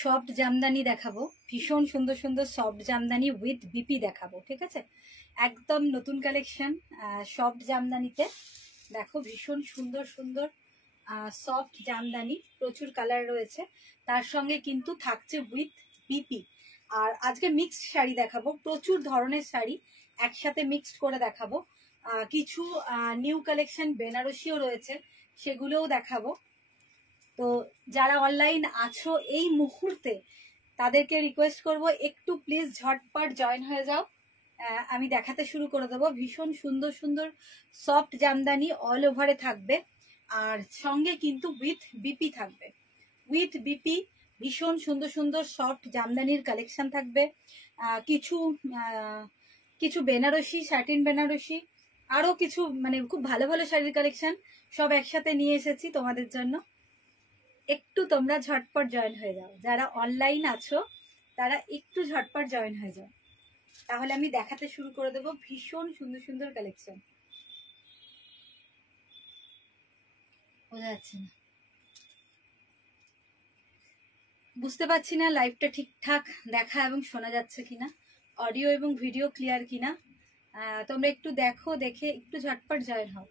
Soft Jamdani দেখাবো, ভীষণ সুন্দর সুন্দর সফট জামদানি উইথ বিপি দেখাবো, ঠিক আছে। একদম নতুন কালেকশন সফট জামদানিতে। দেখো ভীষণ সুন্দর সুন্দর সফট জামদানি, প্রচুর কালার রয়েছে, তার সঙ্গে কিন্তু থাকছে উইথ বিপি। আর আজকে মিক্সড শাড়ি দেখাবো, প্রচুর ধরনের শাড়ি একসাথে মিক্সড করে দেখাবো। কিছু নিউ কালেকশন বেনারসিও রয়েছে, সেগুলোও দেখাবো। তো যারা অনলাইন আছো এই মুহূর্তে, তাদেরকে রিকোয়েস্ট করব একটু প্লিজ ঝটপট জয়েন হয়ে যাও। আমি দেখাতে শুরু করে দেবো। ভীষণ সুন্দর সুন্দর সফট জামদানি অল ওভারে থাকবে, আর সঙ্গে কিন্তু উইথ বিপি থাকবে। উইথ বিপি ভীষণ সুন্দর সুন্দর সফট জামদানির কালেকশন থাকবে। কিছু কিছু বেনারসি, শাটিন বেনারসি, আরো কিছু মানে খুব ভালো ভালো শাড়ির কালেকশন সব একসাথে নিয়ে এসেছি তোমাদের জন্য। একটু তোমরা ঝটপট জয়েন হয়ে যাও, যারা অনলাইন আছো তারা একটু ঝটপট জয়েন হয়ে যাও, তাহলে আমি দেখাতে শুরু করে দেবো ভীষণ সুন্দর সুন্দর কালেকশন। বোঝা যাচ্ছে না, বুঝতে পারছি না লাইভটা ঠিকঠাক দেখা এবং শোনা যাচ্ছে কিনা, অডিও এবং ভিডিও ক্লিয়ার কিনা। তোমরা একটু দেখো, দেখে একটু ঝটপট জয়েন হও,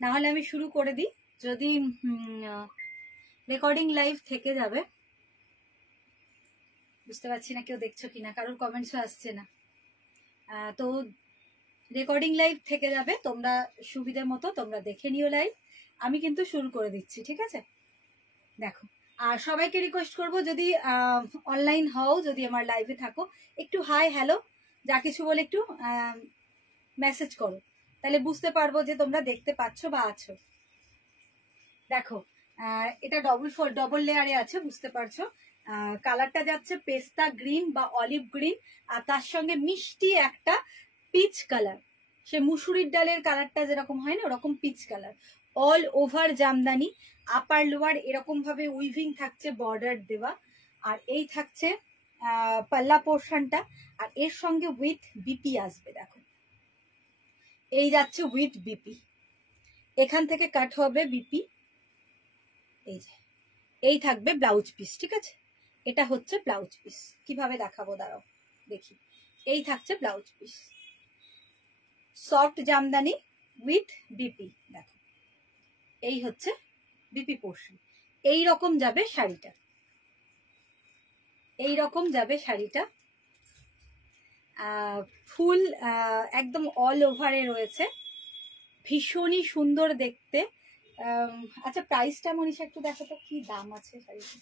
না হলে আমি শুরু করে দিই। যদি রেকর্ডিং লাইভ থেকে যাবে, বুঝতে পারছি না কেউ দেখছো কিনা, কারোর কমেন্টসও আসছে না। তো রেকর্ডিং লাইভ থেকে যাবে, তোমরা সুবিধা মতো তোমরা দেখে নিও লাইভ, আমি কিন্তু শুরু করে দিচ্ছি, ঠিক আছে। দেখো, আর সবাইকে রিকোয়েস্ট করব যদি অনলাইন হও, যদি আমার লাইভে থাকো, একটু হাই হ্যালো যা কিছু বলে একটু মেসেজ করো, তাহলে বুঝতে পারবো যে তোমরা দেখতে পাচ্ছ বা আছো। দেখো এটা ডবল লেয়ারে আছে, বুঝতে পারছো। কালারটা যাচ্ছে পেস্তা গ্রিন বা অলিভ গ্রিন, আর তার সঙ্গে মিষ্টি একটা পিচ কালার, সে মুসুরির ডালের কালারটা যেরকম হয় না, ওরকম peach colour. All over Jamdani, upper lower এরকম ভাবে উইভিং থাকছে, বর্ডার দেওয়া, আর এই থাকছে পাল্লা পোর্শনটা, আর এর সঙ্গে উইথ বিপি আসবে। দেখো এই যাচ্ছে উইথ বিপি, এখান থেকে কাট হবে বিপি, এই যে এই থাকবে ব্লাউজ পিস, ঠিক আছে। এটা হচ্ছে ব্লাউজ পিস, কিভাবে দেখাবো দাঁড়াও দেখি। এই থাকছে blouse piece, soft Jamdani with BP. দেখো এই হচ্ছে বিপি পোর্শন, এই রকম যাবে শাড়িটা, এই রকম যাবে শাড়িটা। ফুল একদম অল ওভারে রয়েছে, ভীষণই সুন্দর দেখতে। আচ্ছা প্রাইসটা মনীষা একটু দেখো তো কি দাম আছে শাড়িটা।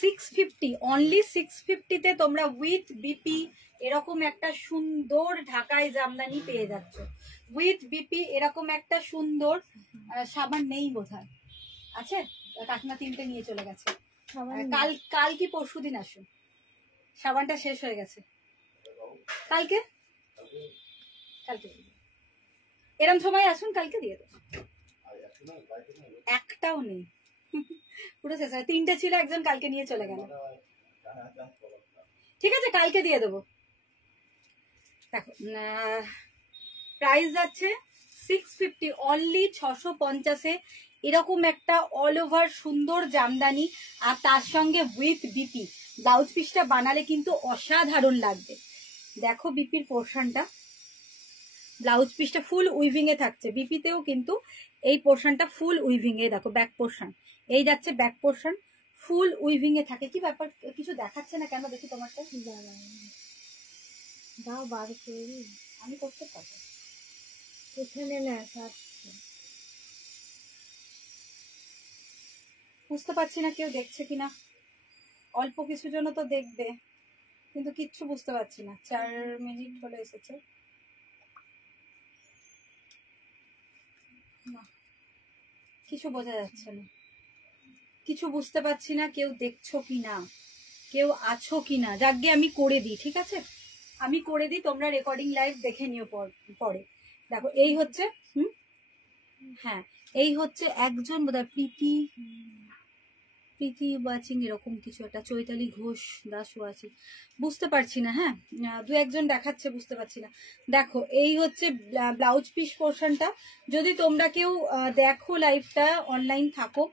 650, অনলি 650-তে তোমরা উইথ বিপি এরকম একটা সুন্দর ঢাকায় জামদানি পেয়ে যাচ্ছ। উইথ বিপি এরকম একটা সুন্দর সাবান নেই বোধহয়, আছে কাকিমা 3টে নিয়ে চলে গেছে। কাল কি পরশুদিন আসুন, সাবানটা শেষ হয়ে গেছে। কালকে এরম সময় আসুন, কালকে দিয়ে দেবো। একটাও নেই, পুরো শেষ হয়। 3টে ছিল, একজন কালকে নিয়ে চলে গেল। ঠিক আছে কালকে দিয়ে দেবো। দেখো প্রাইস যাচ্ছে 650, অনলি 650-এ এরকম একটা অল ওভার সুন্দর জামদানি, আর তার সঙ্গে উইথ বিপি। ব্লাউজ পিসটা বানালে কিন্তু অসাধারণ লাগবে। দেখো বিপির পোর্শনটা, ব্লাউজ পিসটা ফুল উইভিং এ থাকছে, বিপিতেও কিন্তু এই পোর্শনটা ফুল উইভিং এ। দেখো ব্যাক পোর্শন, এই যাচ্ছে ব্যাক পোর্শন, ফুল উইভিং এ থাকে। কি ব্যাপার, কিছু দেখাচ্ছে না কেন দেখি তোমারটা? দাও বার করে, আমি করতে পারবো এখানে না, বুঝতে পারছি না কেউ দেখছে কিনা। অল্প কিছু জন্য তো দেখবে, কিন্তু কিচ্ছু বুঝতে পারছি না। 4 মিনিট হলে এসেছে, কিছু বোঝা যাচ্ছে না, কিছু বুঝতে পারছি না। কেউ দেখছো কিনা, কেউ আছো কিনা? যাকে আমি করে দিই, ঠিক আছে আমি করে দিই, তোমরা রেকর্ডিং লাইভ দেখে নিও পরে। দেখো এই হচ্ছে হ্যাঁ এই হচ্ছে একজন বোধহয় প্রীতি, প্রীতি ওয়াচিং এরকম কিছু একটা, চৈতালি ঘোষ দাস ওয়াচিং, বুঝতে পারছি না। হ্যাঁ, দু একজন দেখাচ্ছে, বুঝতে পারছি না। দেখো এই হচ্ছে ব্লাউজ পিস পোর্শনটা। যদি তোমরা কেউ দেখো লাইভটা, অনলাইন থাকো,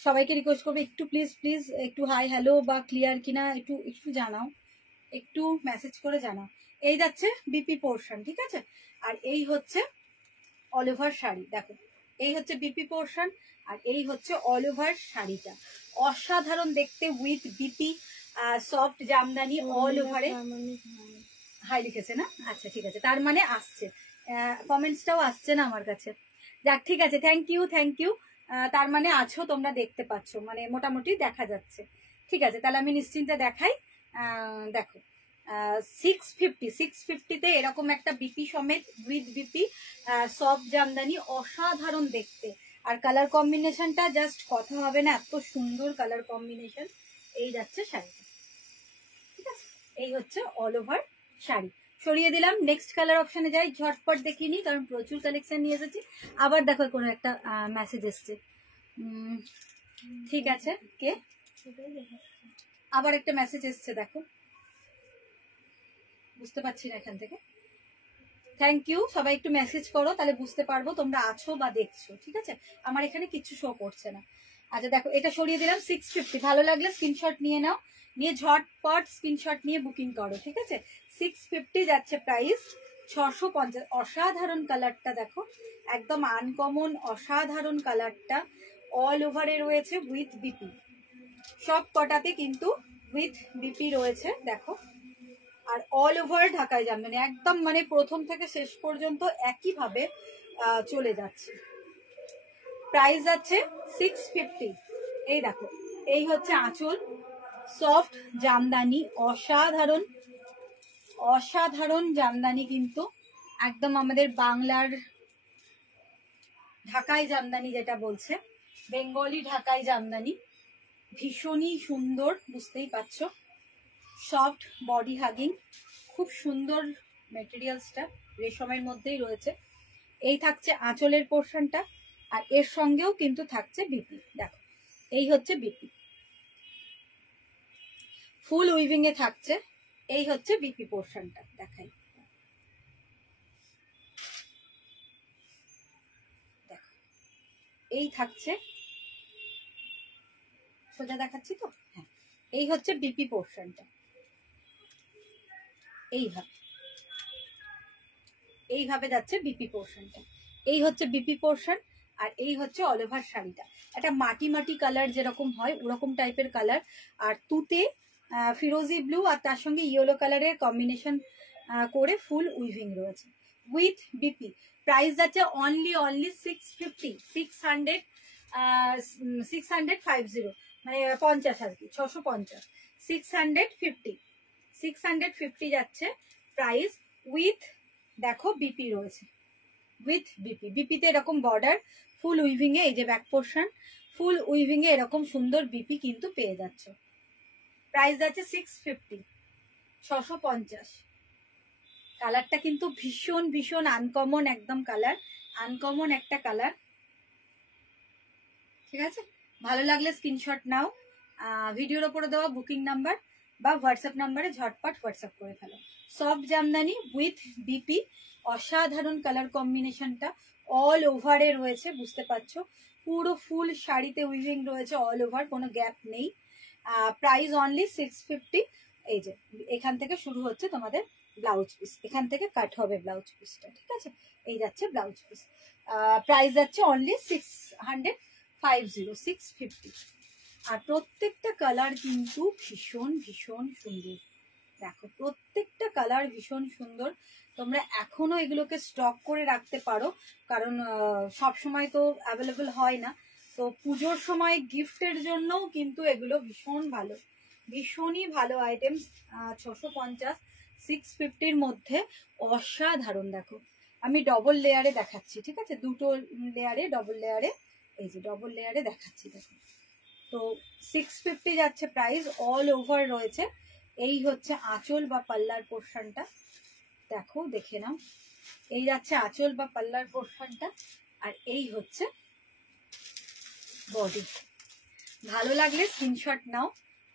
সবাইকে রিকোয়েস্ট করবে একটু প্লিজ প্লিজ একটু হাই হ্যালো বা ক্লিয়ার কিনা একটু একটু জানাও, একটু মেসেজ করে জানাও। এই যাচ্ছে বিপি পোর্শন, ঠিক আছে। আর এই হচ্ছে অল ওভার শাড়ি। দেখো এই হচ্ছে বিপি পোর্শন, আর এই হচ্ছে অল ওভার শাড়িটা। অসাধারণ দেখতে, with BP, soft Jamdani, all ওভারে হাই লিখেছে না? আচ্ছা ঠিক আছে, তার মানে আসছে, কমেন্টসটাও আসছে না আমার কাছে। যাক ঠিক আছে, থ্যাংক ইউ থ্যাংক ইউ। তার মানে আছো তোমরা, দেখতে পাচ্ছ, মানে মোটামুটি দেখা যাচ্ছে। ঠিক আছে, তাহলে আমি নিশ্চিন্তে দেখাই। দেখো 650 এরকম একটা বিপি সমেত উইথ বিপি সফট জামদানি, অসাধারণ দেখতে। আর কালার কম্বিনেশনটা জাস্ট কথা হবে না, এত সুন্দর কালার কম্বিনেশন। এই যাচ্ছে শাড়িটা, ঠিক আছে। এই হচ্ছে অল ওভার শাড়ি। সরিয়ে দিলাম, নেক্সট কালার অপশনে যাই, ঝটপট দেখিয়ে নিই কারণ প্রচুর কালেকশন নিয়ে এসেছি। আবার দেখো কোনো একটা মেসেজ এসছে, ঠিক আছে, কে আবার একটা মেসেজ এসছে, দেখো বুঝতে পারছি না এখান থেকে। থ্যাংক ইউ, সবাই একটু মেসেজ করো, তাহলে বুঝতে পারবো তোমরা আছো বা দেখছো। ঠিক আছে, আমার এখানে কিচ্ছু শো করছে না। আচ্ছা দেখো, এটা সরিয়ে দিলাম 650। ভালো লাগলে স্ক্রিনশট নিয়ে নাও, নিয়ে ঝটপট স্ক্রিনশট নিয়ে বুকিং করো। ঠিক আছে, 650 যাচ্ছে প্রাইস। 650। অসাধারণ কালারটা দেখো, একদম আনকমন অসাধারণ কালারটা। অল ওভারে রয়েছে উইথ বিপি, সব কটাতে কিন্তু উইথ বিপি রয়েছে দেখো। আর অল ওভার ঢাকায় জামদানি, একদম মানে প্রথম থেকে শেষ পর্যন্ত একইভাবে চলে যাচ্ছে। প্রাইস যাচ্ছে 650। এই দেখো, এই হচ্ছে আঁচল, সফট জামদানি, অসাধারণ অসাধারণ জামদানি, কিন্তু একদম আমাদের বাংলার ঢাকাই জামদানি যেটা বলছে, বেঙ্গলি ঢাকাই জামদানি, ভীষণই সুন্দর, বুঝতেই পারছো। সফট বডি হাগিং, খুব সুন্দর মেটেরিয়ালসটা, রেশমের মধ্যেই রয়েছে। এই থাকছে আঁচলের পোর্শনটা, আর এর সঙ্গেও কিন্তু থাকছে বিপি। দেখো এই হচ্ছে বিপি, ফুল উইভিং এ থাকছে। এই হচ্ছে বিপি পোর্শনটা, দেখাই দেখো, এই থাকছে, সোজা দেখাচ্ছি তো, হ্যাঁ। এই হচ্ছে বিপি পোর্শনটা, এইভাবে এইভাবে যাচ্ছে বিপি পোর্শনটা। এই হচ্ছে বিপি পোর্শন, আর এই হচ্ছে অল ওভার শাড়িটা। একটা মাটি মাটি কালার যেরকম হয় ওরকম টাইপের কালার, আর তুতে ফিরোজি ব্লু আর তার সঙ্গে ইয়েলো কালারের কম্বিনেশন করে ফুল উইভিং রয়েছে উইথ বিপি। প্রাইস যাচ্ছে অনলি 650, 650, মানে 50 আর কি, 650, 650 যাচ্ছে প্রাইস উইথ, দেখো বিপি রয়েছে উইথ বিপি। বিপিতে এরকম বর্ডার, ফুল উইভিং এ এই যে ব্যাক পোর্শন, ফুল উইভিং এ এরকম সুন্দর বিপি কিন্তু পেয়ে যাচ্ছ। প্রাইস যাচ্ছে 650, 650। কালারটা কিন্তু ভীষণ ভীষণ আনকমন, একদম কালার আনকমন একটা কালার। ঠিক আছে, ভালো লাগলে স্ক্রিনশট নাও, ভিডিওর ওপরে দেওয়া বুকিং নাম্বার বা হোয়াটসঅ্যাপ নাম্বারে ঝটপট হোয়াটসঅ্যাপ করে ফেলো। সফট জামদানি উইথ বিপি, অসাধারণ কালার কম্বিনেশনটা, অল ওভারে রয়েছে, বুঝতে পারছো। পুরো ফুল শাড়িতে উইভিং রয়েছে অল ওভার, কোনো গ্যাপ নেই। Price only 650। এই যে এখান থেকে শুরু হচ্ছে তোমাদের ব্লাউজ পিস, এখান থেকে কাট হবে ব্লাউজ পিসটা। ঠিক আছে, এই যাচ্ছে ব্লাউজ পিস। প্রাইস যাচ্ছে অনলি 650। আর প্রত্যেকটা কালার কিন্তু ভীষণ ভীষণ সুন্দর। দেখো প্রত্যেকটা কালার ভীষণ সুন্দর। তোমরা এখনো এগুলোকে স্টক করে রাখতে পারো, কারণ সব সময় তো অ্যাভেলেবল হয় না। তো পুজোর সময় গিফটের জন্যও কিন্তু এগুলো ভীষণ ভালো, ভীষণই ভালো আইটেমস। 650, 650-র মধ্যে অসাধারণ। দেখো আমি ডবল লেয়ারে দেখাচ্ছি, ঠিক আছে, দুটো লেয়ারে, ডবল লেয়ারে, এই যে ডবল লেয়ারে দেখাচ্ছি। দেখো তো 650 যাচ্ছে প্রাইস, অল ওভার রয়েছে। এই হচ্ছে আঁচল বা পাল্লার পোর্শনটা, দেখো দেখে নাও। এই যাচ্ছে আঁচল বা পাল্লার পোর্শনটা, আর এই হচ্ছে বডি। ভালো লাগলে স্ক্রিনশট নাও।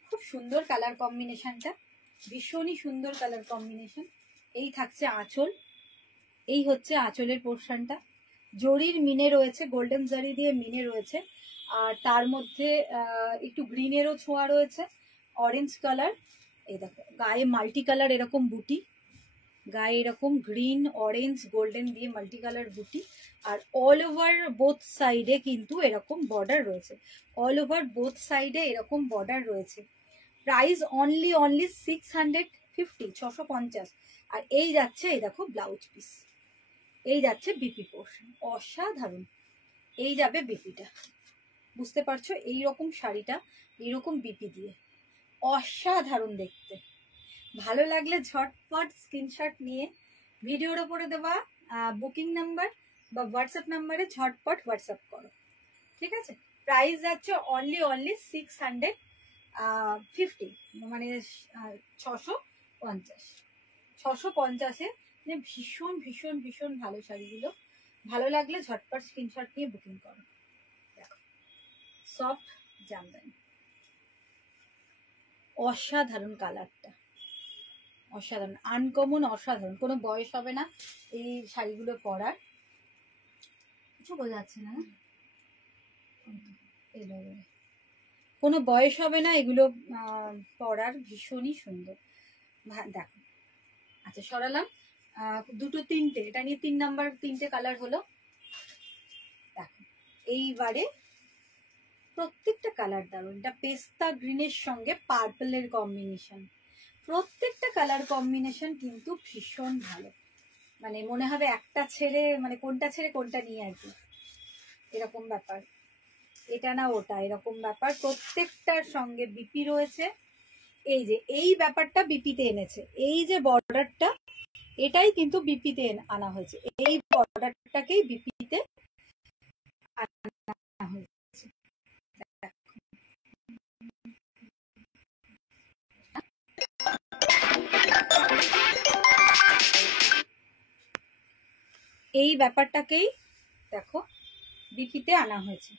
খুব সুন্দর কালার কম্বিনেশনটা, ভীষণই সুন্দর কালার কম্বিনেশন। এই থাকছে আঁচল, এই হচ্ছে আঁচলের পোর্শনটা। জরির মিনে রয়েছে, গোল্ডেন জারি দিয়ে মিনে রয়েছে, আর তার মধ্যে একটু গ্রিনেরও ছোঁয়া রয়েছে, অরেঞ্জ কালার। এই দেখো গায়ে মাল্টি কালার এরকম বুটি, গায়ে এরকম গ্রিন অরেঞ্জ গোল্ডেন দিয়ে মাল্টি কালার বুটি, আর অল ওভার বোথ সাইডে কিন্তু এরকম বর্ডার রয়েছে, অল ওভার বোথ সাইডে এরকম বর্ডার রয়েছে। Price only 650, 650। আর এই যাচ্ছে, এই দেখো ব্লাউজ পিস, এই যাচ্ছে বিপি পোর্শন, অসাধারণ। এই যাবে বিপিটা, বুঝতে পারছো? এইরকম শাড়িটা এইরকম বিপি দিয়ে অসাধারণ দেখতে। ভালো লাগলে ঝটপট স্ক্রিনশট নিয়ে ভিডিওর ওপরে দেওয়া বুকিং নাম্বার বা হোয়াটসঅ্যাপ নাম্বারে ঝটপট হোয়াটসঅ্যাপ করো, ঠিক আছে? প্রাইস যাচ্ছে অনলি 650, মানে 650, 650-এ। মানে ভীষণ ভীষণ ভীষণ ভালো শাড়িগুলো। ভালো লাগলে ঝটপট স্ক্রিনশট নিয়ে বুকিং করো। দেখো সফট জামদানি, অসাধারণ কালারটা, অসাধারণ, আনকমন, অসাধারণ। কোনো বয়স হবে না এই শাড়িগুলো পরার, কিছু বোঝা যাচ্ছে না, কোনো বয়স হবে না এগুলো পরার, ভীষণই সুন্দর। দেখো, আচ্ছা সরালাম, দুটো তিনটে, এটা নিয়ে 3 নাম্বার 3টে কালার হলো। দেখো এইবারে প্রত্যেকটা কালার দারুন। এটা পেস্তা গ্রিনের সঙ্গে পার্পলের কম্বিনেশন, প্রত্যেকটা কালার কম্বিনেশন কিন্তু ভীষণ ভালো। মানে মনে হবে একটা ছেড়ে, মানে কোনটা ছেড়ে কোনটা নিয়ে আর কি, এরকম ব্যাপার। এটা না ওটা, এরকম ব্যাপার। প্রত্যেকটার সঙ্গে বিপি রয়েছে। এই যে এই ব্যাপারটা বিপিতে এনেছে, এই যে বর্ডারটা, এটাই কিন্তু বিপিতে আনা হয়েছে, এই বর্ডারটাকেই বিপিতে আনা হয়েছে। এই ব্যাপারটাকেই দেখো বিপিতে আনা হয়েছে।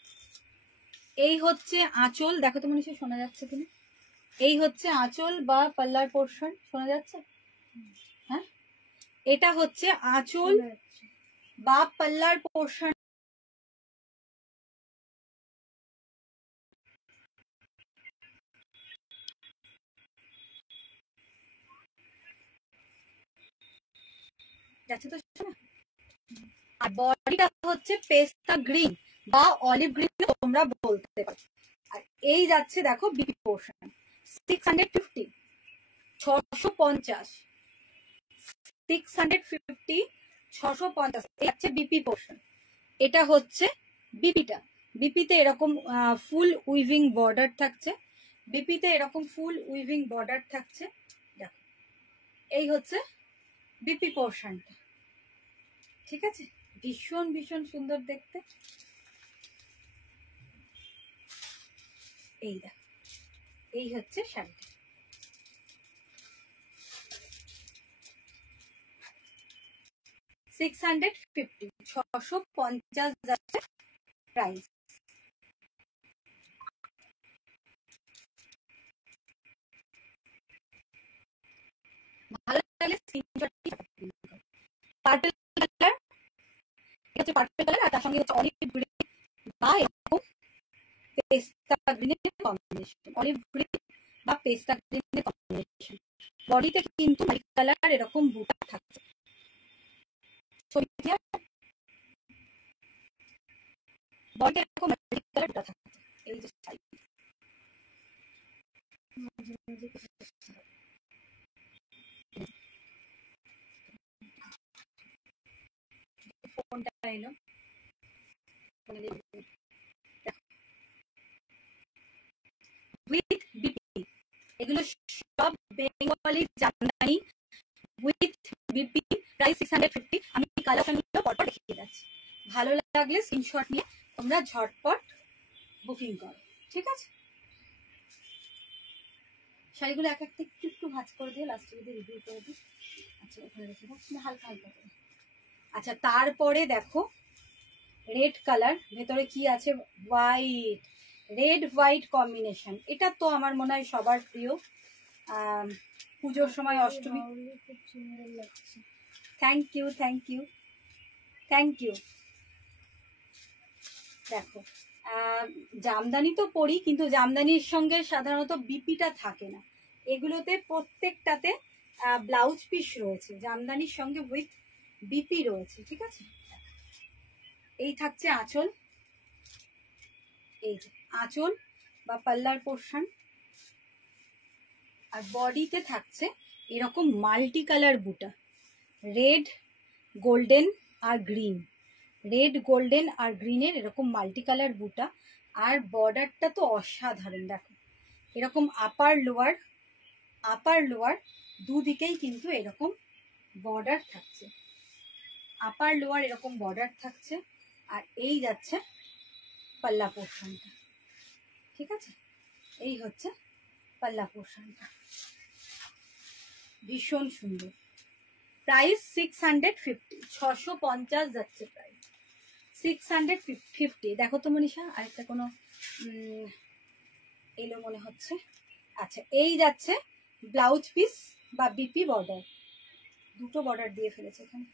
এই হচ্ছে আঁচল, দেখো তো মনে শোনা যাচ্ছে কিনা, এই হচ্ছে আঁচল বা পাল্লার পোর্শন, শোনা যাচ্ছে? হ্যাঁ, এটা হচ্ছে আঁচল বা পাল্লার পোর্শন। যাচ্ছে তো শোনা? আর বডিটা হচ্ছে পেস্তা গ্রিন বা অলিভ গ্রিন তোমরা বলতে পারো। আর এই যাচ্ছে দেখো বিপি পোর্শন, 650, 650, 650, 650, এই হচ্ছে বিপি পোর্শন। এটা হচ্ছে বিপিটা, বিপিতে এরকম ফুল উইভিং বর্ডার থাকছে, বিপিতে এরকম ফুল উইভিং বর্ডার থাকছে। দেখো এই হচ্ছে বিপি পোর্শনটা, ঠিক আছে? ভীষণ ভীষণ সুন্দর দেখতে। এই দেখো, এই হচ্ছে শাড়িটা। $650, 650 যাচ্ছে প্রাইস। ভালো লাগলে স্ক্রিনশট নিয়ে পার্পল কালার, এটা হচ্ছে পার্পল কালার, আর তার সঙ্গে হচ্ছে অলিভ গ্রিন বা এরকম পেস্তা গ্রিনের কম্বিনেশন, অলিভ গ্রিন বা পেস্তা গ্রিনের কম্বিনেশন। বডিতে কিন্তু মাল্টি কালার এরকম বুটা থাকছে, বডিতে এরকম মাল্টি কালার বুটা থাকছে। এই যে শাড়ি, ফোনটা এলো, উইথ বিপি, এগুলো সব Bengali Jamdani with BP, price 650। আমি কালেকশনগুলো পরপর দেখিয়ে যাচ্ছি। ভালো লাগলে স্ক্রিনশট নিয়ে তোমরা ঝটপট বুকিং করো, ঠিক আছে? শাড়িগুলো এক একটা একটু একটু ভাঁজ করে দিয়ে লাস্টে যদি রিভিউ করে দিই। আচ্ছা ওখানে রেখে দাও, হালকা হালকা করে। আচ্ছা তারপরে দেখো রেড কালার, ভেতরে কি আছে? হোয়াইট, রেড হোয়াইট কম্বিনেশন, এটা তো আমার মনে হয় সবার প্রিয়। পুজোর সময় অষ্টমী। খুব সুন্দর লাগছে। Thank you, thank you, thank you. দেখো জামদানি তো পরি, কিন্তু জামদানির সঙ্গে সাধারণত বিপিটা থাকে না। এগুলোতে প্রত্যেকটাতে ব্লাউজ পিস রয়েছে, জামদানির সঙ্গে উইথ বিপি রয়েছে, ঠিক আছে। এই থাকছে আঁচল, এই যে আঁচল বা পাল্লার পোর্শন। আর বডিতে থাকছে এরকম মাল্টি কালার বুটা, রেড গোল্ডেন আর গ্রিন, রেড গোল্ডেন আর গ্রিনের এরকম মাল্টি কালার বুটা। আর বর্ডারটা তো অসাধারণ, দেখো এরকম আপার লোয়ার দুদিকেই কিন্তু এরকম বর্ডার থাকছে, আপার লোয়ার এরকম বর্ডার থাকছে। আর এই যাচ্ছে পাল্লা পোর্শনটা, ঠিক আছে। এই হচ্ছে পাল্লা পোর্শনটা, ভীষণ সুন্দর। প্রাইস 650, 650 যাচ্ছে প্রাইস, 650। দেখো তো মনীষা, আরেকটা কোনো এলো মনে হচ্ছে। আচ্ছা, এই যাচ্ছে ব্লাউজ পিস বা বিপি বর্ডার, দুটো বর্ডার দিয়ে ফেলেছে এখানে।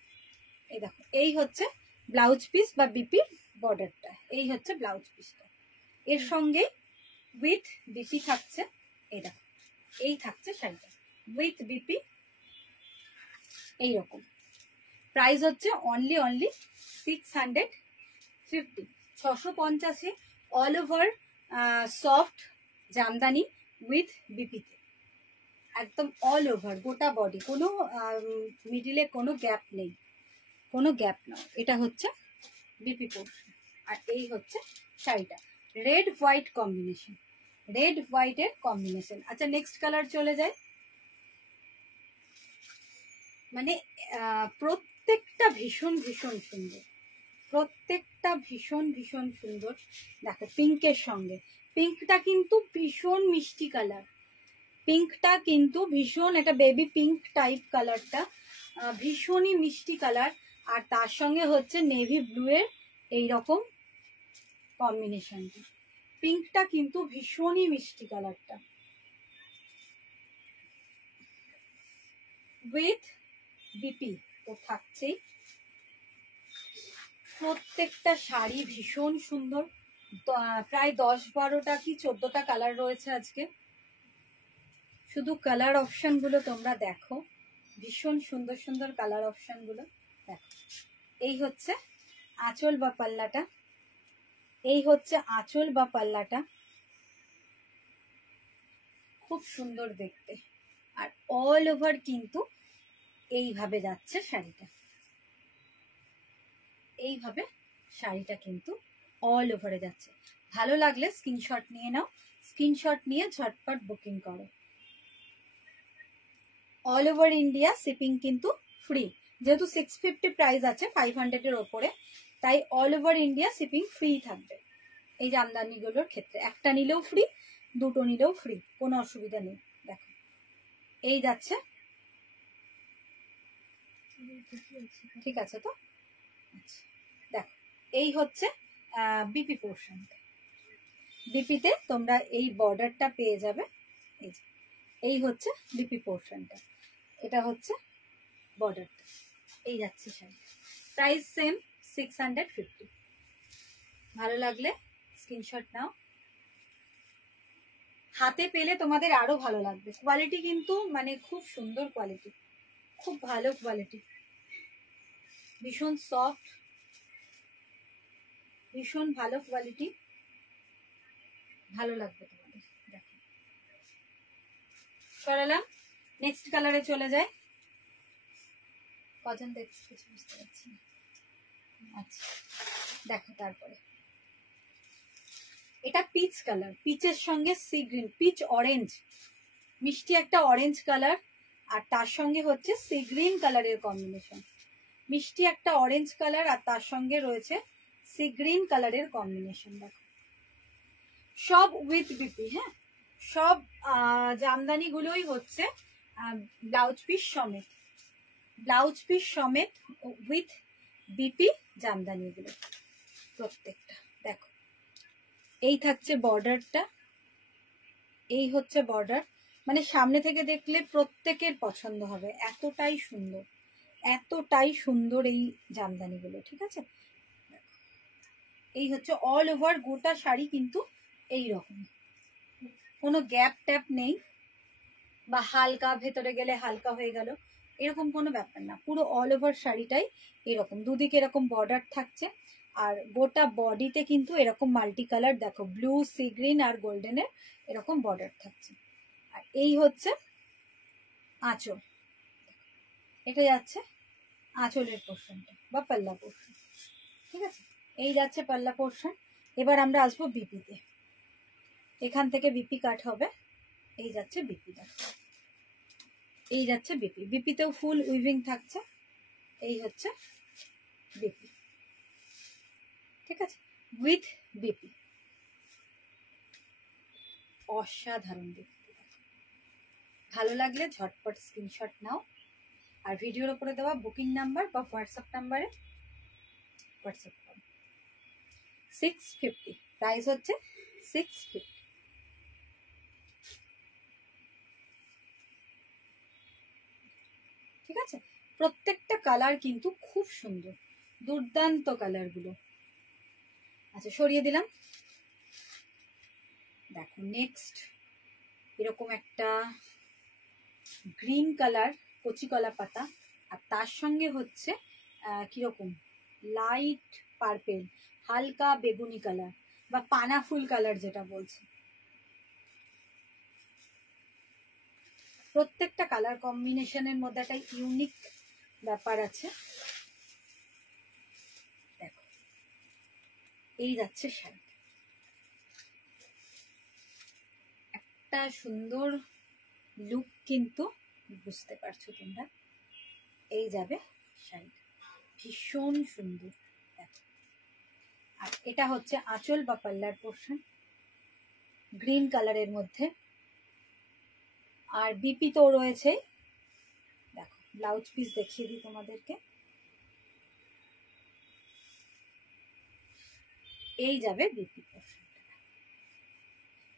এই দেখো, এই হচ্ছে ব্লাউজ পিস বা বিপি বর্ডারটা, এই হচ্ছে ব্লাউজ পিসটা। এর সঙ্গে উইথ বিপি থাকছে, এই দেখো এই থাকছে শাড়িটা উইথ বিপি, এইরকম। প্রাইস হচ্ছে অনলি 650, 650-এ all over soft Jamdani with বিপিতে, একদম অল ওভার গোটা বডি, কোনো মিডিলে কোনো গ্যাপ নেই, কোনো গ্যাপ নয়। এটা হচ্ছে বিপি পোর্শন। আর এই হচ্ছে শাড়িটা, রেড হোয়াইট কম্বিনেশন, রেড হোয়াইটের কম্বিনেশন। আচ্ছা, নেক্সট কালার চলে যায়। মানে প্রত্যেকটা ভীষণ ভীষণ সুন্দর, প্রত্যেকটা ভীষণ ভীষণ সুন্দর। দেখো পিঙ্কের সঙ্গে, পিঙ্কটা কিন্তু ভীষণ মিষ্টি কালার, পিঙ্কটা কিন্তু ভীষণ, এটা বেবি পিঙ্ক টাইপ কালারটা, ভীষণই মিষ্টি কালার। আর তার সঙ্গে হচ্ছে নেভি ব্লু এর এইরকম কম্বিনেশনটা, পিঙ্কটা কিন্তু ভীষণই মিষ্টি কালারটা, উইথ বিপি তো থাকছেই। প্রত্যেকটা শাড়ি ভীষণ সুন্দর, প্রায় 10-12টা কি 14টা কালার রয়েছে আজকে। শুধু কালার অপশন গুলো তোমরা দেখো, ভীষণ সুন্দর সুন্দর কালার অপশন গুলো দেখো। এই হচ্ছে আঁচল বা পাল্লাটা, এই হচ্ছে আঁচল বা পাল্লাটা, খুব সুন্দর দেখতে। আর অল ওভার কিন্তু এইভাবে যাচ্ছে শাড়িটা, এইভাবে শাড়িটা কিন্তু অল ওভারে যাচ্ছে। ভালো লাগলে স্ক্রিনশট নিয়ে নাও, স্ক্রিনশট নিয়ে ঝটপট বুকিং করো। অল ওভার ইন্ডিয়া শিপিং কিন্তু ফ্রি, যেহেতু 650 প্রাইস আছে 500-এর ওপরে, তাই all over India shipping free থাকবে। এই জামদানিগুলোর ক্ষেত্রে একটা নিলেও ফ্রি, দুটো নিলেও ফ্রি, কোনো অসুবিধা নেই। দেখো এই যাচ্ছে, ঠিক আছে তো। আচ্ছা দেখো, এই হচ্ছে বিপি পোর্শনটা, বিপিতে তোমরা এই বর্ডারটা পেয়ে যাবে। এই হচ্ছে বিপি পোর্শনটা, এটা হচ্ছে বর্ডারটা, এই যাচ্ছে শাড়ি। Price same 650। ভালো লাগলে স্ক্রিনশট নাও, হাতে পেলে তোমাদের আরো ভালো লাগবে। কোয়ালিটি কিন্তু মানে খুব সুন্দর কোয়ালিটি, খুব ভালো কোয়ালিটি, ভীষণ সফট, ভীষণ ভালো কোয়ালিটি, ভালো লাগবে তোমাদের। দেখো সরালাম, নেক্সট কালারে চলে যায়। কজন দেখছি কিছু বুঝতে পারছি না। আচ্ছা দেখো, তারপরে এটা পিচ কালার, পিচের সঙ্গে সি গ্রিন, পিচ অরেঞ্জ, মিষ্টি একটা অরেঞ্জ কালার। আর তার সঙ্গে হচ্ছে সি গ্রিন কালারের কম্বিনেশন, মিষ্টি একটা অরেঞ্জ কালার আর তার সঙ্গে রয়েছে সি গ্রিন কালারের কম্বিনেশন। দেখো সব উইথ বিপি, হ্যাঁ সব জামদানি গুলোই হচ্ছে ব্লাউজ পিস সমেত, ব্লাউজ পিস সমেত উইথ বিপি জামদানি গুলো প্রত্যেকটা। দেখো এই থাকছে বর্ডারটা, এই হচ্ছে বর্ডার, মানে সামনে থেকে দেখলে প্রত্যেকের পছন্দ হবে, এতটাই সুন্দর, এতটাই সুন্দর এই জামদানিগুলো। ঠিক আছে, এই হচ্ছে অল ওভার গোটা শাড়ি কিন্তু এই রকম, কোনো গ্যাপ ট্যাপ নেই, বা হালকা ভেতরে গেলে হালকা হয়ে গেল এরকম কোনো ব্যাপার না, পুরো অল ওভার শাড়িটাই এরকম, দুদিকে এরকম বর্ডার থাকছে, আর গোটা বডিতে কিন্তু এরকম মাল্টি কালার, দেখো ব্লু, সি গ্রিন আর গোল্ডেনের এরকম বর্ডার থাকছে। আর এই হচ্ছে আঁচল, এটা যাচ্ছে আঁচলের পোর্শনটা বা পাল্লা পোর্শন। ঠিক আছে, এই যাচ্ছে পাল্লা পোর্শন। এবার আমরা আসবো বিপিতে, এখান থেকে বিপি কাট হবে, এই যাচ্ছে বিপিটা, এই যাচ্ছে বিপি, বিপিতেও ফুল উইভিং থাকছে, এই হচ্ছে বিপি। ঠিক আছে, উইথ বিপি, অসাধারণ দেখতে। ভালো লাগলে ঝটপট স্ক্রিনশট নাও, আর ভিডিওর উপরে দেওয়া বুকিং নাম্বার বা হোয়াটসঅ্যাপ নাম্বারে হোয়াটসঅ্যাপ করো। 650, প্রাইস হচ্ছে 650। ঠিক আছে, প্রত্যেকটা কালার কিন্তু খুব সুন্দর, দুর্দান্ত কালারগুলো। আচ্ছা, সরিয়ে দিলাম। দেখো নেক্সট এরকম একটা গ্রিন কালার কচি কলা পাতা, আর তার সঙ্গে হচ্ছে কিরকম লাইট পার্পেল, হালকা বেগুনি কালার বা পানা ফুল কালার যেটা বলছে। প্রত্যেকটা কালার কম্বিনেশনের মধ্যে একটা ইউনিক ব্যাপার আছে। দেখো এই যাচ্ছে শাড়ি, একটা সুন্দর লুক কিন্তু বুঝতে পারছো তোমরা, এই যাবে শাড়ি, ভীষণ সুন্দর। আর এটা হচ্ছে আঁচল বা পাল্লার পোর্শন, গ্রিন কালারের মধ্যে, আর বিপি তো রয়েছে। দেখো ব্লাউজ পিস দেখিয়ে দিই তোমাদেরকে, এই যাবে বিপি পোর্শন।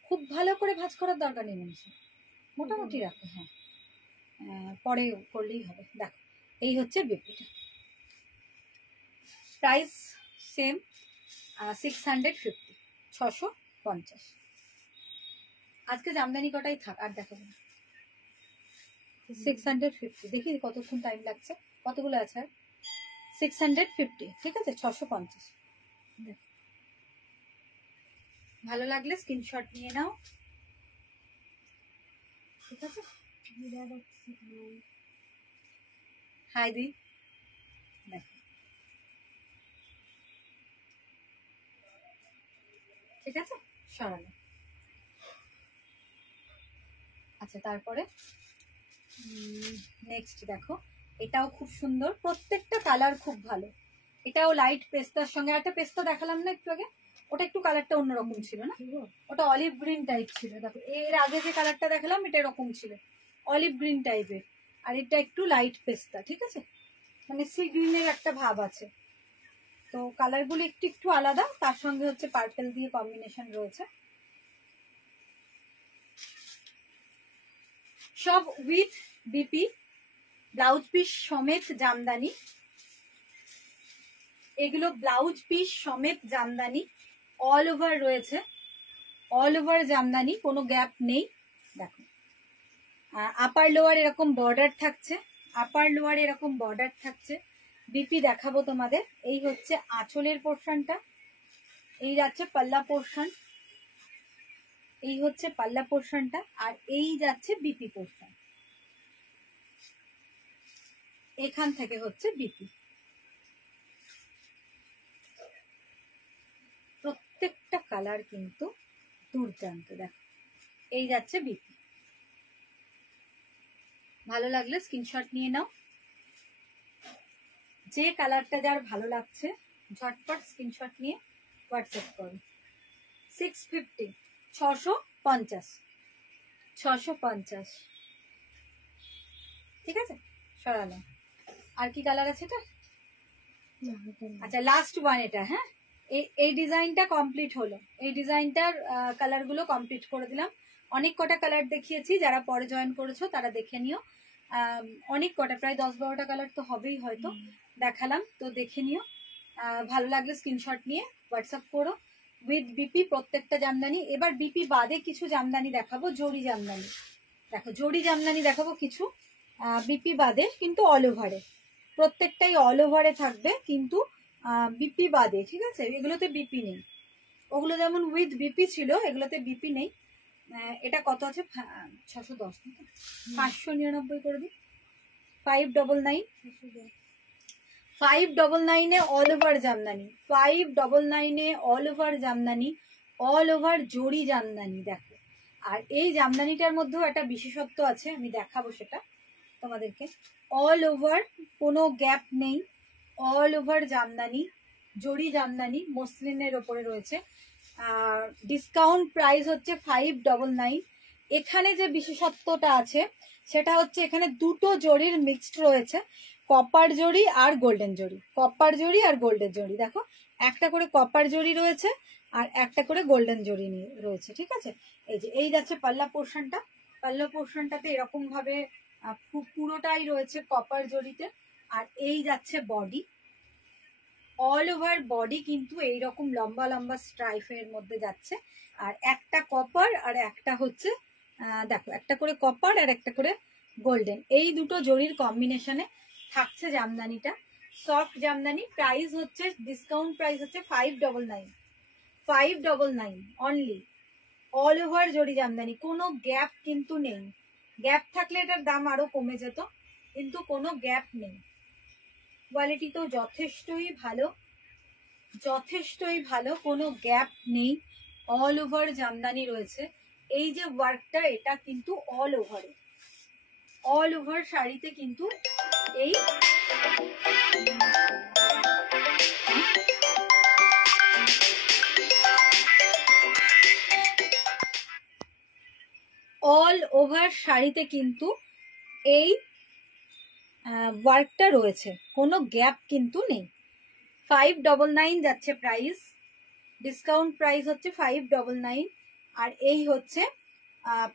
খুব ভালো করে ভাঁজ করার দরকার নেই মানুষ, মোটামুটি রাখো, হ্যাঁ পরে করলেই হবে। দেখো এই হচ্ছে বিপিটা, প্রাইস সেম 650, 650। আজকে জামদানি কটাই থাক, আর দেখাবো না। 650, দেখি কতক্ষণ টাইম লাগছে, কতগুলো আছে আর। 650, ঠিক আছে, 650। ভালো লাগলে স্ক্রিনশট নিয়ে নাও। ঠিক আছে, হাই দি, দেখো ঠিক আছে, সরানো। আচ্ছা, তারপরে নেক্সট দেখো, এটাও খুব সুন্দর, প্রত্যেকটা কালার খুব ভালো। এটাও লাইট পেস্তার সঙ্গে, একটা পেস্তা দেখালাম না একটু আগে, ওটা একটু কালারটা অন্যরকম ছিল না, ওটা অলিভ গ্রিন টাইপ ছিল। দেখো এর আগে যে কালারটা দেখালাম এটা এরকম ছিল, অলিভ গ্রিন টাইপের, আর এটা একটু লাইট পেস্তা। ঠিক আছে, মানে সি গ্রিনের একটা ভাব আছে, তো কালারগুলো একটু একটু আলাদা, তার সঙ্গে হচ্ছে পার্পল দিয়ে কম্বিনেশন রয়েছে, সব উইথ বিপি, ব্লাউজ পিস সমেত জামদানি, এগুলো ব্লাউজ পিস সমেত জামদানি, অল ওভার রয়েছে, অল ওভার জামদানি, কোনো গ্যাপ নেই। দেখো আপার লোয়ার এরকম বর্ডার থাকছে, আপার লোয়ার এরকম বর্ডার থাকছে। বিপি দেখাবো তোমাদের, এই হচ্ছে আঁচলের পোর্শনটা, এই যাচ্ছে পাল্লা পোর্শন, এই হচ্ছে পাল্লা পোর্শনটা, আর এই যাচ্ছে বিপি পোর্শন, এখান থেকে হচ্ছে বিপি। প্রত্যেকটা কালার কিন্তু দুর্দান্ত। দেখো এই যাচ্ছে বিপি, ভালো লাগলে স্ক্রিনশট নিয়ে নাও, যে কালারটা যার ভালো লাগছে ঝটপট স্ক্রিনশট নিয়ে হোয়াটসঅ্যাপ করো। 650, 650, 650। ঠিক আছে, সরানো। আর কি কালার আছে এটা? আচ্ছা লাস্ট ওয়ান এটা, হ্যাঁ এই ডিজাইনটা কমপ্লিট হলো। এই ডিজাইনটার কালারগুলো কমপ্লিট করে দিলাম। অনেক কটা কালার দেখিয়েছি, যারা পরে জয়েন করেছো তারা দেখে নিও। অনেক কটা, প্রায় 10-12টা কালার তো হবেই হয়তো দেখালাম, তো দেখে নিও। ভালো লাগলে স্ক্রিনশট নিয়ে হোয়াটসঅ্যাপ করো। উইথ বিপি প্রত্যেকটা জামদানি। এবার বিপি বাদে কিছু জামদানি দেখাবো, জরি জামদানি। দেখো জরি জামদানি দেখাবো কিছু, বিপি বাদে, কিন্তু অল ওভারে, প্রত্যেকটাই অল ওভারে থাকবে, কিন্তু বিপি বাদে, ঠিক আছে? এগুলোতে বিপি নেই। ওগুলো যেমন উইথ বিপি ছিল, এগুলোতে বিপি নেই। এটা কত আছে? 610, 599 করে দিই। 599, 599 all over Jamdani, 599 all over Jamdani, all over জরি জামদানি। দেখো, আর এই জামদানিটার মধ্যেও একটা বিশেষত্ব আছে, আমি দেখাবো সেটা তোমাদেরকে। অল ওভার, কোনো গ্যাপ নেই, অল ওভার জামদানি, জরি জামদানি, মসলিনের ওপরে রয়েছে। ডিসকাউন্ট প্রাইস হচ্ছে 599। এখানে যে বিশেষত্বটা আছে সেটা হচ্ছে এখানে দুটো জরির মিক্সড রয়েছে, কপার জরি আর গোল্ডেন জরি, কপার জরি আর গোল্ডেন জরি। দেখো, একটা করে কপার জরি রয়েছে আর একটা করে গোল্ডেন জরি রয়েছে, ঠিক আছে? এই যে এই যাচ্ছে পাল্লা পোর্শনটা, পাল্লা পোর্শনটাতে এরকম ভাবে পুরোটাই রয়েছে কপার জরিতে। আর এই যাচ্ছে বডি, অল ওভার বডি কিন্তু এইরকম লম্বা লম্বা স্ট্রাইফের মধ্যে যাচ্ছে। আর একটা কপার আর একটা হচ্ছে দেখো, একটা করে কপার আর একটা করে গোল্ডেন, এই দুটো জরির কম্বিনেশনে থাকছে জামদানিটা। সফট জামদানি। প্রাইস হচ্ছে, ডিসকাউন্ট প্রাইস হচ্ছে 599, 599 অনলি। অল ওভার জরি জামদানি, কোনো গ্যাপ কিন্তু নেই। গ্যাপ থাকলে এটার দাম আরো কমে যেত, কিন্তু কোনো গ্যাপ নেই। কোয়ালিটি তো যথেষ্টই ভালো, যথেষ্টই ভালো, কোনো গ্যাপ নেই। অল ওভার জামদানি রয়েছে। এই যে ওয়ার্কটা, এটা কিন্তু অল ওভারে, অল ওভার শাড়িতে কিন্তু এই অল ওভার শাড়িতে কিন্তু এই ওয়ার্কটা রয়েছে, কোনো গ্যাপ কিন্তু নেই। 599 যাচ্ছে প্রাইস, ডিসকাউন্ট প্রাইস হচ্ছে 599। আর এই হচ্ছে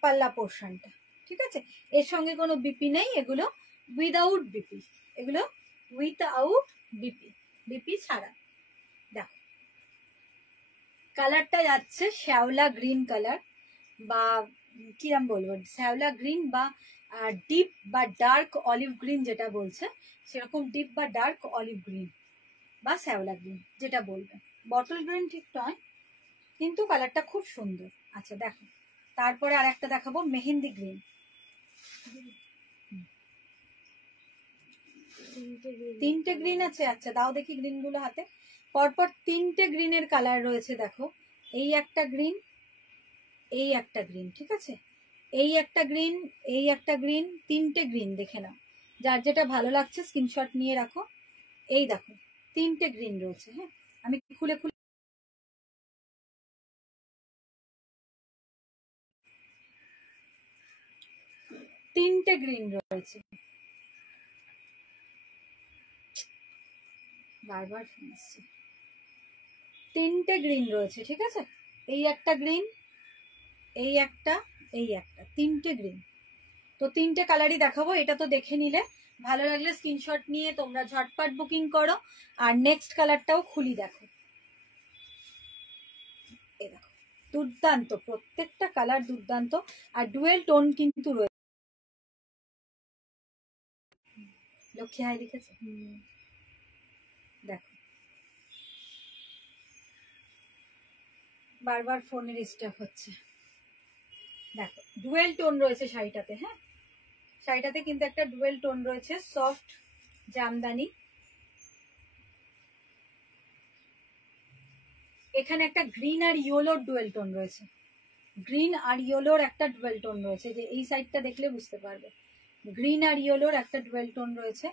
পাল্লা পোর্শনটা, ঠিক আছে? এর সঙ্গে কোনো বিপি নেই, এগুলো উইদাউট বিপি, এগুলো উইথআউট বিপি, বিপি ছাড়া। দেখো, কালারটা যাচ্ছে শ্যাওলা গ্রিন কালার, বা কিরম বলবো, শ্যাওলা গ্রিন বা ডিপ বা ডার্ক অলিভ গ্রিন, যেটা বলছে সেরকম ডিপ বা ডার্ক অলিভ গ্রিন বা শ্যাওলা গ্রিন, যেটা বলবে। বটল গ্রিন ঠিক নয়, কিন্তু কালারটা খুব সুন্দর। আচ্ছা দেখো, তারপরে আর একটা দেখাবো, মেহেন্দি গ্রিন। তিনটে গ্রিন আছে? আচ্ছা দাও দেখি গ্রিন গুলো হাতে। পরপর তিনটে গ্রিনের কালার রয়েছে। দেখো, এই একটা গ্রিন, এই একটা গ্রিন, ঠিক আছে? এই একটা গ্রিন, এই একটা গ্রিন, তিনটে গ্রিন দেখে নাও, যার যেটা ভালো লাগছে স্ক্রিনশট নিয়ে রাখো। এই দেখো, তিনটে গ্রিন রয়েছে। হ্যাঁ, আমি খুলে খুলে তিনটে গ্রিন রয়েছে, বারবার ফোন আসছে। তিনটে গ্রিন রয়েছে, ঠিক আছে? এই একটা গ্রিন, এই একটা, এই একটা, তিনটে গ্রিন। তো তিনটে কালারই দেখাবো। এটা তো দেখে নিলে, ভালো লাগলে স্ক্রিনশট নিয়ে তোমরা ঝটপট বুকিং করো। আর নেক্সট কালারটাও খুলি, দেখো। এই দেখো, দুর্দান্ত, প্রত্যেকটা কালার দুর্দান্ত। আর ডুয়েল টোন কিন্তু রয়েছে। লক্ষ্মী হাই লিখেছে, দেখো, বারবার ফোনের স্টাফ হচ্ছে। দেখো, ডুয়েল টোন রয়েছে শাড়িটাতে। হ্যাঁ, শাড়িটাতে কিন্তু একটা ডুয়েল টোন রয়েছে, সফট জামদানি। এখানে একটা গ্রিন আর ইয়েলোর ডুয়েল টোন রয়েছে, গ্রিন আর ইয়েলোর একটা ডুয়েল টোন রয়েছে, যে এই সাইডটা দেখলে বুঝতে পারবে। গ্রিন আর ইয়েলোর একটা ডুয়েল টোন রয়েছে।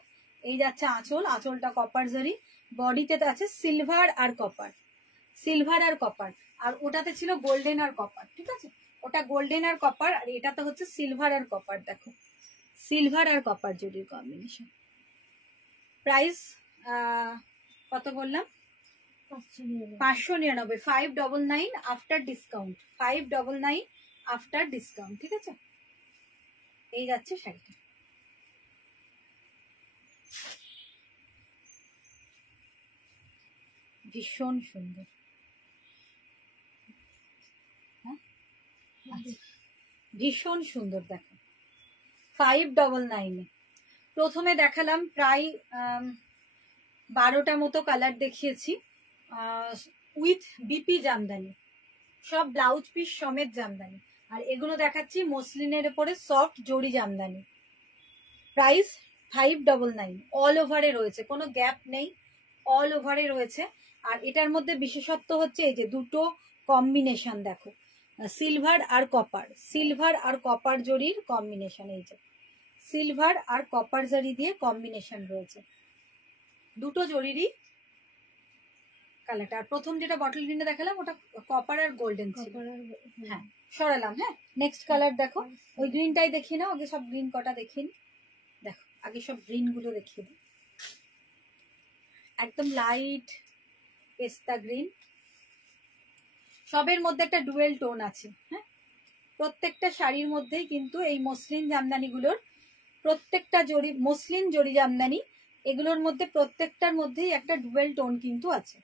এই যাচ্ছে আঁচল, আঁচলটা কপার জারি। বডিতে তো আছে সিলভার আর কপার, সিলভার আর কপার। আর ওটাতে ছিল গোল্ডেন আর কপার, ঠিক আছে? ওটা গোল্ডেন আর কপার, আর এটাতে হচ্ছে সিলভার আর কপার। দেখো, সিলভার আর কপার জরির কম্বিনেশন। প্রাইস কত বললাম? 599, 599 আফটার ডিসকাউন্ট, 599 আফটার ডিসকাউন্ট, ঠিক আছে। এই যাচ্ছে শাড়িটা। ভীষণ সুন্দর, হ্যাঁ ভীষণ সুন্দর। দেখো 599। প্রথমে দেখালাম প্রায় 12টা মতো কালার দেখিয়েছি উইথ বিপি জামদানি, সব ব্লাউজ পিস সমেত জামদানি। আর এগুলো দেখাচ্ছি মসলিনের উপরে সফট জরি জামদানি। প্রাইস 599, অল ওভারে রয়েছে, কোনো গ্যাপ নেই, অল ওভারে রয়েছে। আর এটার মধ্যে বিশেষত্ব হচ্ছে এই যে দুটো কম্বিনেশন, দেখো সিলভার আর কপার, সিলভার আর কপার জরির কম্বিনেশন, এই যে সিলভার আর কপার জরি দিয়ে কম্বিনেশন রয়েছে, দুটো জরিরই কালারটা। আর প্রথম যেটা বটল গ্রিনে দেখালাম ওটা কপার আর গোল্ডেন ছিল। হ্যাঁ সরালাম। হ্যাঁ নেক্সট কালার দেখো, ওই গ্রিনটাই দেখিয়ে নাও আগে, সব গ্রিন কটা দেখিয়ে নি। দেখো আগে সব গ্রিন গুলো দেখিয়ে দিই। একদম লাইট পেস্তা গ্রিন, সবের মধ্যে একটা ডুয়েল টোন আছে। হ্যাঁ প্রত্যেকটা শাড়ির মধ্যেই কিন্তু এই মসলিন জামদানিগুলোর প্রত্যেকটা জরি, মসলিন জরি জামদানি, এগুলোর মধ্যে প্রত্যেকটার মধ্যেই একটা ডুয়েল টোন কিন্তু আছে।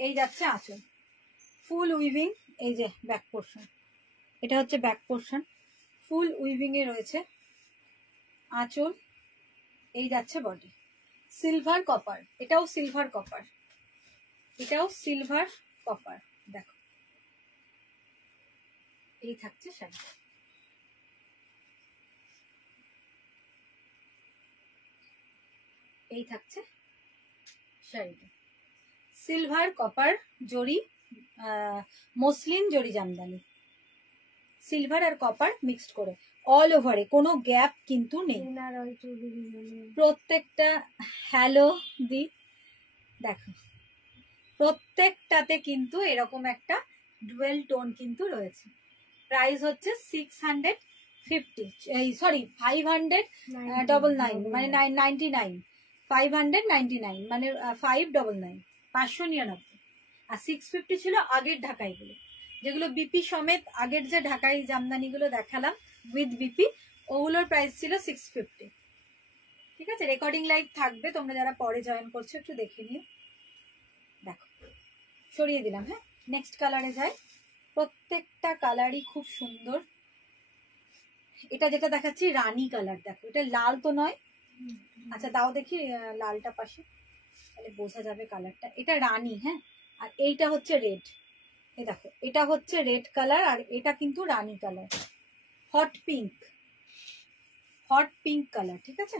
এই যাচ্ছে আঁচল, ফুল উইভিং, এই যে ব্যাক পোর্শন, এটা হচ্ছে ব্যাক পোর্শন, ফুল উইভিং এ রয়েছে আঁচল। এই যাচ্ছে বডি, সিলভার কপার, এটাও সিলভার কপার, এটাও সিলভার কপার। দেখো এই থাকছে শাড়ি। এই থাকছে শাড়িটা, সিলভার কপার জরি মসলিন জরি জামদানি, সিলভার আর কপার মিক্সড করে, অল ওভারে কোনো গ্যাপ কিন্তু নেই প্রত্যেকটা। হ্যালো দি, দেখো প্রত্যেকটাতে কিন্তু এরকম একটা ডুয়েল টোন কিন্তু রয়েছে। প্রাইস হচ্ছে 650, এই সরি 599, মানে 99, 599 মানে 599, 599। আর 650 ছিল আগের ঢাকাইগুলো, যেগুলো বিপি সমেত আগের যে ঢাকাই জামদানিগুলো দেখালাম উইথ বিপি, ওগুলোর প্রাইস ছিল 650। ঠিক আছে, রেকর্ডিং লাইভ থাকবে, তোমরা যারা পরে জয়েন করছো একটু দেখে নিও। দেখো সরিয়ে দিলাম। হ্যাঁ নেক্সট কালারে যাই, প্রত্যেকটা কালারই খুব সুন্দর। এটা যেটা দেখাচ্ছি রানী কালার, দেখো এটা লাল তো নয়, আচ্ছা দাও দেখি লালটা পাশে, তাহলে বোঝা যাবে কালারটা। এটা রানী, হ্যাঁ, আর এইটা হচ্ছে রেড। এই দেখো এটা হচ্ছে রেড কালার, আর এটা কিন্তু rani colour, hot pink, hot pink colour. ঠিক আছে,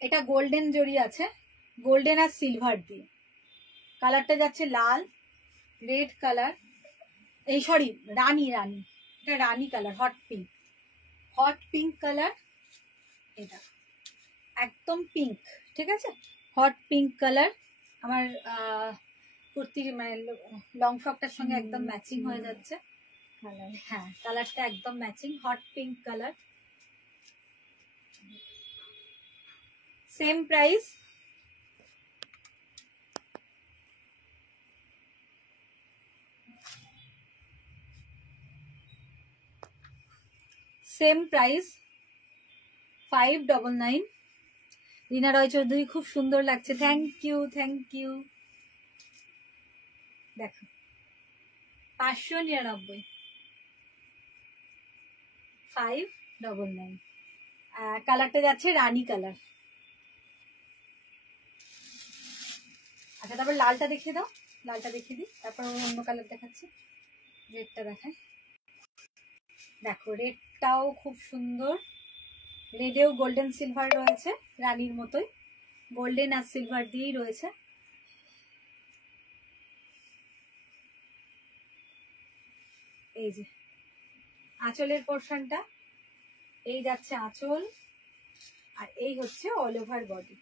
এটা গোল্ডেন জড়ি আছে, গোল্ডেন আর সিলভার দিয়ে কালারটা যাচ্ছে লাল, রেড কালার, এই সরি রানী, রানী, এটা rani colour, hot pink, hot pink colour, এটা একদম পিঙ্ক। ঠিক আছে, হট পিঙ্ক কালার, আমার কুর্তির মানে লং ফ্রকটার সঙ্গে একদম ম্যাচিং হয়ে যাচ্ছে কালার। হ্যাঁ কালারটা একদম matching, hot pink colour. Same price, same price 599। রিনা রয় চৌধুরী খুব সুন্দর লাগছে, থ্যাংক ইউ, থ্যাংক ইউ। দেখো 599, 599। কালারটা যাচ্ছে রানী কালার। আচ্ছা তারপর লালটা দেখিয়ে দাও, লালটা দেখিয়ে দিই, তারপর অন্য কালার দেখাচ্ছি, রেডটা দেখাই। দেখো রেডটাও খুব সুন্দর, রেডেও গোল্ডেন সিলভার রয়েছে, রানীর মতোই গোল্ডেন আর সিলভার দিয়েই রয়েছে। এই যে আঁচলের পোর্শনটা, এই যাচ্ছে আঁচল, আর এই হচ্ছে অল ওভার বডি,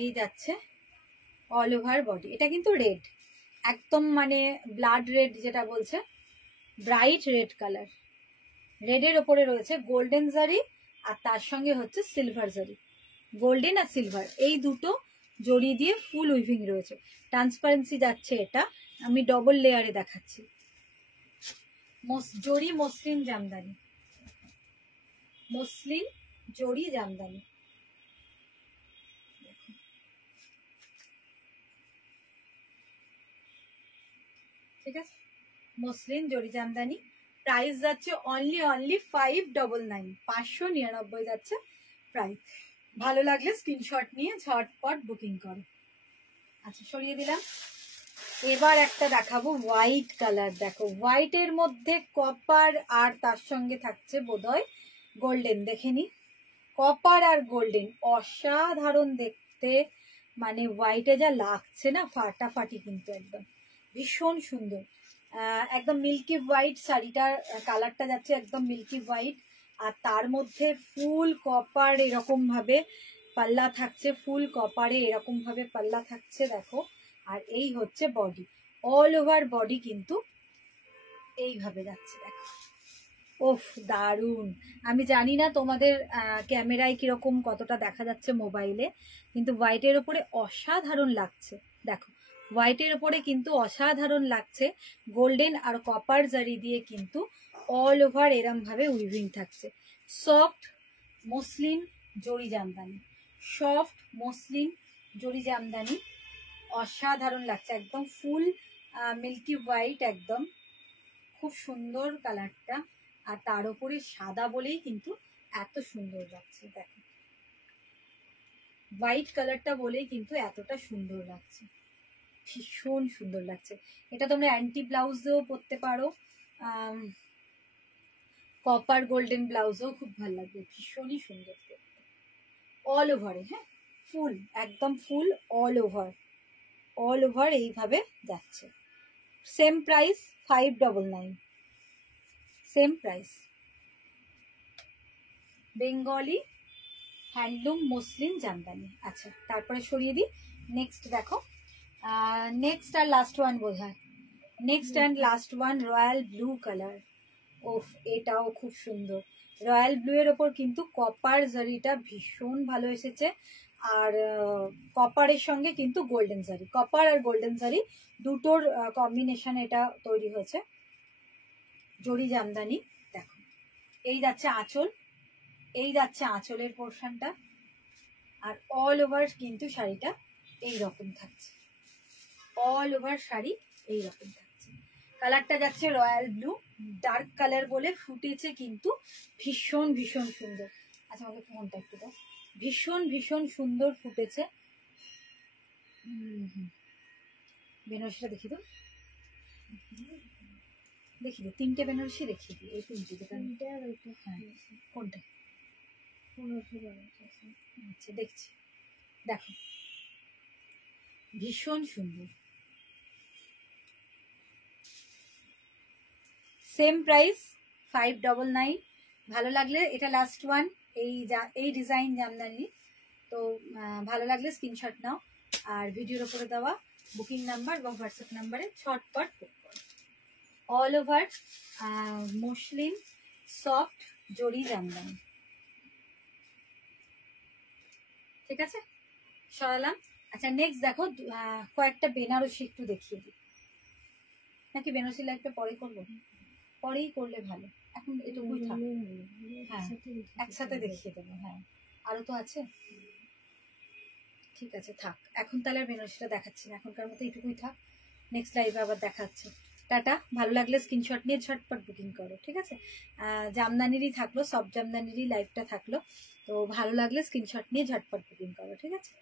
এই যাচ্ছে অল ওভার বডি। এটা কিন্তু রেড, একদম মানে ব্লাড রেড যেটা বলছে, ব্রাইট রেড কালার, রেডের ওপরে রয়েছে গোল্ডেন জারি আর তার সঙ্গে হচ্ছে সিলভার জরি, গোল্ডেন আর সিলভার এই দুটো জড়ি দিয়ে ফুল উইভিং রয়েছে। ট্রান্সপারেন্সি যাচ্ছে এটা, আমি ডবল লেয়ারে দেখাচ্ছি। জরি মসলিন জামদানি, মসলিন জরি জামদানি। ঠিক আছে, মসলিন জরি জামদানি। প্রাইস যাচ্ছে অনলি 599, 599 যাচ্ছে প্রাইস। ভালো লাগলে স্ক্রিনশট নিয়ে ঝটপট বুকিং করো। আচ্ছা, সরিয়ে দিলাম। এবার একটা দেখাবো হোয়াইট কালার। দেখো, হোয়াইটের মধ্যে কপার আর তার সঙ্গে থাকছে বোধহয় গোল্ডেন। দেখে নি, কপার আর গোল্ডেন অসাধারণ দেখতে, মানে হোয়াইটে যা লাগছে না ফাটাফাটি, কিন্তু একদম ভীষণ সুন্দর। একদম মিল্কি হোয়াইট শাড়িটার কালারটা যাচ্ছে একদম মিল্কি হোয়াইট, আর তার মধ্যে ফুল কপার এরকম ভাবে পাল্লা থাকছে, ফুল কপারে এরকম ভাবে পাল্লা থাকছে দেখো। আর এই হচ্ছে বডি, অল ওভার বডি কিন্তু এইভাবে যাচ্ছে দেখো। ওফ, দারুণ। আমি জানি না তোমাদের ক্যামেরায় কিরকম কতটা দেখা যাচ্ছে মোবাইলে, কিন্তু হোয়াইটের ওপরে অসাধারণ লাগছে। দেখো, হোয়াইটের ওপরে কিন্তু অসাধারণ লাগছে। গোল্ডেন আর কপার জারি দিয়ে কিন্তু অল ওভার এরম ভাবে উইভিং থাকছে। সফট মসলিন জরি জামদানি, সফট মসলিন জরি জামদানি, অসাধারণ লাগছে। একদম ফুল মিল্কি হোয়াইট, একদম খুব সুন্দর কালারটা। আর তার উপরে সাদা বলেই কিন্তু এত সুন্দর লাগছে। দেখো, হোয়াইট কালারটা বলেই কিন্তু এতটা সুন্দর লাগছে, ভীষণ সুন্দর লাগছে। এটা তোমরা অ্যান্টি ব্লাউজেও পরতে পারো, কপার গোল্ডেন ব্লাউজেও খুব ভালো লাগবে, ভীষণই সুন্দর দেখতে। অল ওভারে, হ্যাঁ, ফুল একদম ফুল অল ওভার এইভাবে যাচ্ছে। Same price 599, same price. Bengali handloom muslin Jamdani. আচ্ছা, তারপরে সরিয়ে দিই। নেক্সট দেখো, নেক্সট আর লাস্ট ওয়ান বোধ হয়, next and last one royal blue colour. ওফ, এটাও খুব সুন্দর। রয়্যাল ব্লু এর ওপর কিন্তু কপার জারিটা ভীষণ ভালো এসেছে, আর কপারের সঙ্গে কিন্তু গোল্ডেন জারি, কপার আর গোল্ডেন জারি দুটোর কম্বিনেশন এটা তৈরি হয়েছে জরি জামদানি। দেখো, এই যাচ্ছে আঁচল, এই যাচ্ছে আঁচলের পোর্শনটা, আর অল ওভার কিন্তু শাড়িটা এই রকম থাকছে, অল ওভার শাড়ি এই রকম থাকছে। কালারটা যাচ্ছে রয়্যাল ব্লু, ডার্ক কালার বলে ফুটেছে কিন্তু ভীষণ ভীষণ সুন্দর। আচ্ছা, আমাকে ফোনটা একটু দাও। ভীষণ ভীষণ সুন্দর ফুটেছে। বেনারসিটা দেখি তো, দেখি তো, তিনটে বেনারসি দেখিয়ে দিই, এই তিনটে। হ্যাঁ, কোনটা? আচ্ছা, দেখছি। দেখো, ভীষণ সুন্দর। Same price 599। ভালো লাগলে, এটা লাস্ট ওয়ান এই ডিজাইন জামদানি। তো ভালো লাগলে স্ক্রিনশট নাও, আর ভিডিওর উপরে দেওয়া বুকিং নাম্বার বা হোয়াটসঅ্যাপ নাম্বারে ছটপট বুক করো। অল ওভার মসলিন সফট জরি জামদানি। ঠিক আছে, সরালাম। আচ্ছা, নেক্সট দেখো, কয়েকটা বেনারসি একটু দেখিয়ে দিই, নাকি বেনারসি লাইভটা পরে করবো? পরেই করলে ভালো, এখন এটুকুই থাক। হ্যাঁ, একসাথে দেখিয়ে দেবো। হ্যাঁ, আরো তো আছে। ঠিক আছে, থাক, এখন তাহলে আর বেনারসিটা দেখাচ্ছি না, এখনকার মতো এইটুকুই থাক। নেক্সট লাইভে আবার দেখাচ্ছে। টাটা। ভালো লাগলে স্ক্রিনশট নিয়ে ঝটপট বুকিং করো। ঠিক আছে, জামদানিরই থাকলো, সব জামদানিরই লাইভটা থাকলো। তো ভালো লাগলে স্ক্রিনশট নিয়ে ঝটপট বুকিং করো। ঠিক আছে।